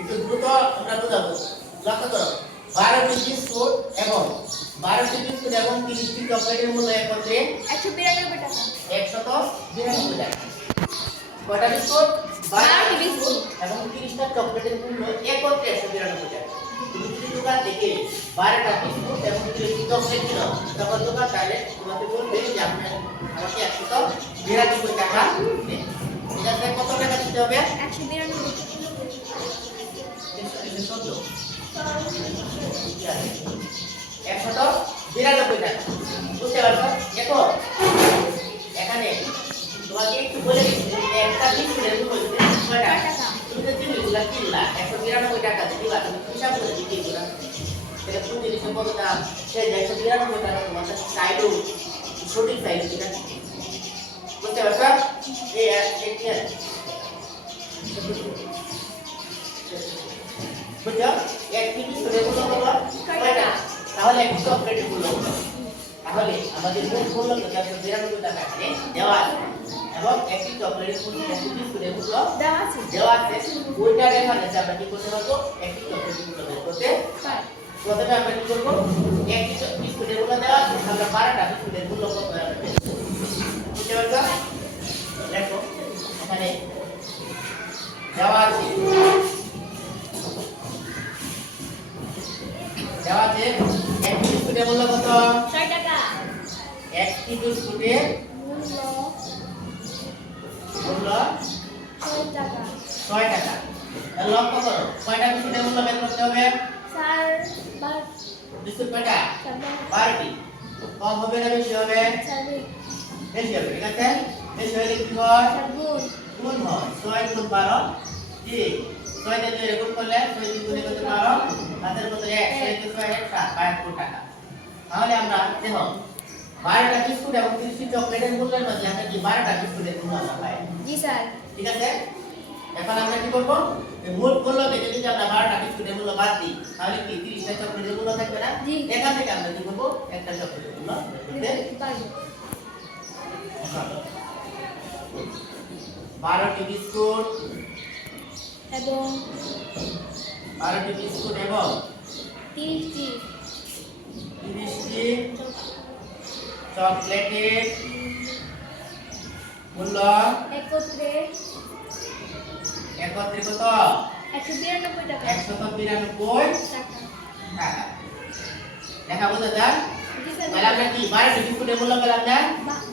একটু দ্রুত আমরা বোঝাবো। লক্ষ্য করো 12টি বিস্কুট এবং 30টি চকলেটের মূল্য একত্রে 192 টাকা। 192 টাকা। কয়টা বিস্কুট? 12টি বিস্কুট এবং 30টা চকলেটের মূল্য একত্রে 192 টাকা। তুমি যদি দোকান থেকে 12টা বিস্কুট এবং 30টি চকলেট কিনো, তখন দোকানদার তোমাকে বলবে যে আপনি আমাকে 192 টাকা দিন। এটাতে কত টাকা দিতে হবে? 192 টাকা। 192 টাকা। বুঝতে পারছো? দেখো এখানে তোমাকে একটু বলে দিচ্ছি যে একটা বিস্কুটের মূল্য কয় টাকা? তুমি যে জিনিসগুলো কিনলা 192 টাকা দিবা, তুমি হিসাব করে দিতে দিবা। এটা কোন জিনিসের কত দাম? সেই 192 টাকা তোমার কাছে চাইলো সঠিক চাইলো কিনা? বুঝতে পারছো? বুঝছো? একটি বিস্কুটের মূল্য কত? কয়টা? তাহলে একটি চকলেটের মূল্য কত? তাহলে আমাদের মোট মূল্য 192 টাকা এখানে দেওয়া আছে এবং একটি চকলেটের মূল্য, একটি বিস্কুটের মূল্য দেওয়া আছে। ওইটা রেফারেন্সে আমরা কি করতে পারবো? একটি চকলেটের মূল্য বের করতে পারবো। প্রথমে আমরা কি করব? একটি বিস্কুটের মূল্য দেওয়া আছে, আমরা 12টা বিস্কুটের মূল্য কত আমরা বের করব। বুঝতে পারছো? দেখো এখানে দেওয়া আছে একটি বিস্কুটের মূল্য কত? 6 টাকা। একটি বিস্কুটের মূল্য 6 টাকা। 6 টাকা। লক্ষ্য করো কয়টা বিস্কুটের মূল্য বের করতে হবে? 4 বিস্কুট কয়টা? 12টি। কম হবে না বেশি হবে? বেশি হবে। ঠিক আছে? বেশি হলে কি হয়? গুণ হয়। 6 গুণ 12 ঠিক। 6 দিয়ে 2 গুণ করলে 6 দিয়ে গুণ করতে 12 হাতের মধ্যে 1 6 দিয়ে 6 1 7 72 টাকা। তাহলে আমরা দেখো 12টা বিস্কুট এবং 30টি চকলেটের মূল্যের মধ্যে আমরা কি 12টা বিস্কুটের মূল্য আমরা পাই? জি স্যার। ঠিক আছে? এখন আমরা কি করব? এই মোট মূল্য থেকে যদি আমরা 12টা বিস্কুটের মূল্য বাদ দিই, তাহলে কি 30টা চকলেটের মূল্য থাকবে না? এখান থেকে আমরা কি করব? একটা চকলেটের মূল্য বের করতে পারবো। 12টি বিস্কুট এবং 30টি চকলেটের মূল্য একত্রে কত? 192 টাকা। 192 টাকা। দেখা বোঝা যায়? জি স্যার। তাহলে আমরা কি 12টি বিস্কুটের মূল্য পেলাম না?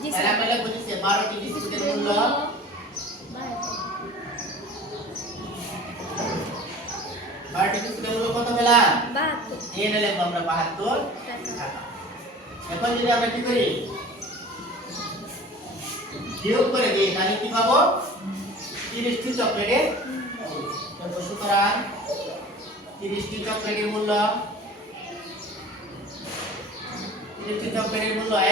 জি তাহলে স্যার। আমরা লিখব যে 12টি বিস্কুটের মূল্য 12টি বিস্কুটের মূল্য কত পেলাম? 72 এনে লিখব আমরা 72 টাকা। এখন যদি আমরা কি করি? বিয়োগ করে দিই, তাহলে কি পাবো? 30টি চকলেটের সুতরাং 30টি চকলেটের মূল্য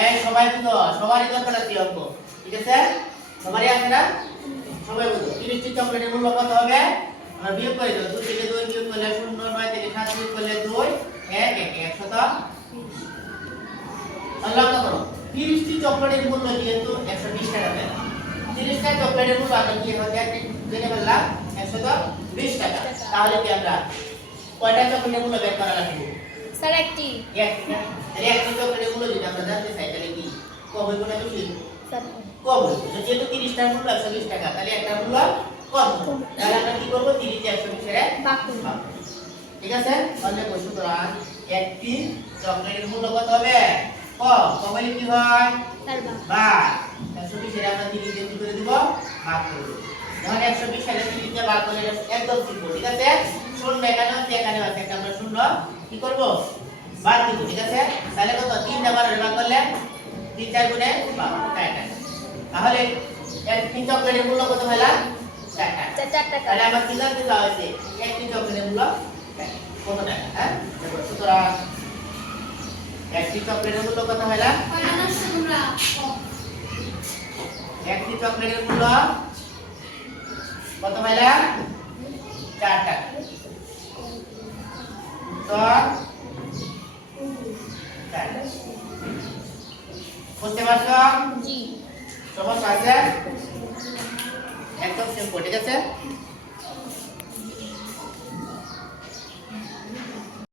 এই সবাই বুঝো, সবারই দরকার আছে অঙ্ক। ঠিক আছে? সবারই আছে না? সবাই বুঝো 30টি চকলেটের মূল্য কত হবে? আমরা বিয়োগ করে দেব। 2 থেকে 2 বিয়োগ করলে 0, 9 থেকে 7 বিয়োগ করলে 2, 1 1 120। লক্ষ্য করো 30টি চকলেটের মূল্য যেহেতু 120 টাকা পেলাম, 30টা চকলেটের মূল্য আমরা কি হবে জেনে ফেললাম 120 টাকা। তাহলে কি আমরা কয়টা চকলেটের মূল্য বের করা লাগবে? স্যার একটি। একটি চকলেটের মূল্য যদি আমরা জানতে চাই তাহলে কি কম হইব না বেশি? স্যার কম হইব। যেহেতু 30টার মূল্য 120 টাকা, তাহলে একটা মূল্য কম হবে। তাহলে আমরা কি করব? 30 কে 120 এর ভাগ করব। ঠিক আছে? তাহলে সুতরাং একটি চকলেটের মূল্য কত হবে? কম হলে কি হয়? স্যার ভাগ। 120 এর আমরা 30 দিয়ে কি করে দিব? ভাগ করে দেব। যখন 120 এর 30 দিয়ে ভাগ করলে একদম সিম্পল। ঠিক আছে? শূন্য এখানে আছে, এখানে আছে, একটা আমরা শূন্য কি করব? ভাগ দিব। ঠিক আছে? তাহলে কত? 3 দিয়ে 12 ভাগ করলে 3 4 গুণে 12 তাহলে একটি চকলেটের মূল্য কত হলো? 4 টাকা। 4 টাকা। তাহলে আমরা কি জানতে চাওয়া হয়েছে? একটি চকলেটের মূল্য কত টাকা? হ্যাঁ? সুতরাং একটি চকলেটের মূল্য কত হলো? একটি চকলেটের মূল্য কত হলো? 4 টাকা। উত্তর 4 টাকা। বুঝতে পারছো? জি। সমস্যা আছে? একদম সিম্পল। ঠিক আছে?